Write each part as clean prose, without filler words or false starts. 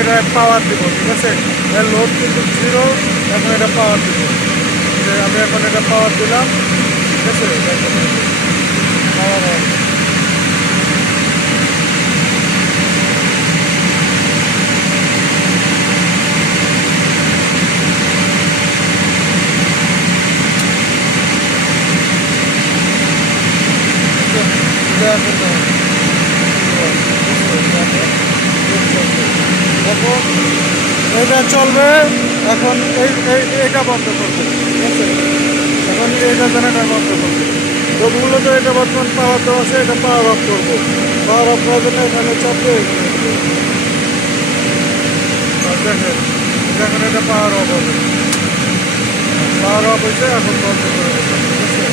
এটা পাওয়ার দিব, ঠিক আছে? এর লোড কিন্তু 0, এখন এটা পাওয়ার দিব। আমি এখন এটা পাওয়ার দিলাম, ঠিক আছে? Power on. এখন এটা চলবে, এখন এইটা বন্ধ করবে, ঠিক আছে? এখন এইটা জেনারেটর বন্ধ করবে। তো মূলত এটা বর্তমান পাওয়ার দেওয়া আছে, এটা পাওয়ার অফ করবো। পাওয়ার অফ করার জন্য এখানে চাপবে, দেখেন এখন এটা পাওয়ার অফ হবে। পাওয়ার অফ হয়েছে, এখন বন্ধ করে দেবে, ঠিক আছে?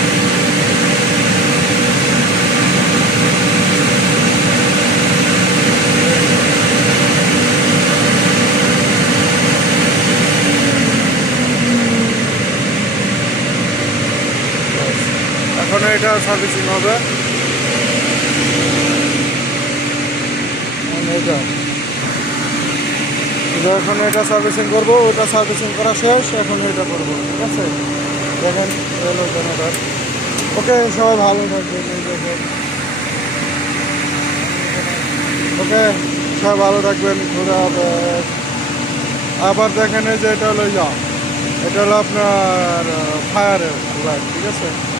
এখন এটা সার্ভিসিং হবে। এখন এটা সার্ভিসিং করবো, ওটা সার্ভিসিং করা শেষ, এখন এটা করবো, ঠিক আছে? দেখেন এলো জেনারেটর। ওকে, সবাই ভালো থাকবেন। ওকে, সবাই ভালো থাকবেন। খোদা হাফেজ। আবার দেখেন এই যে এটা হলো এটা হলো আপনার ফায়ারের লাইট, ঠিক আছে?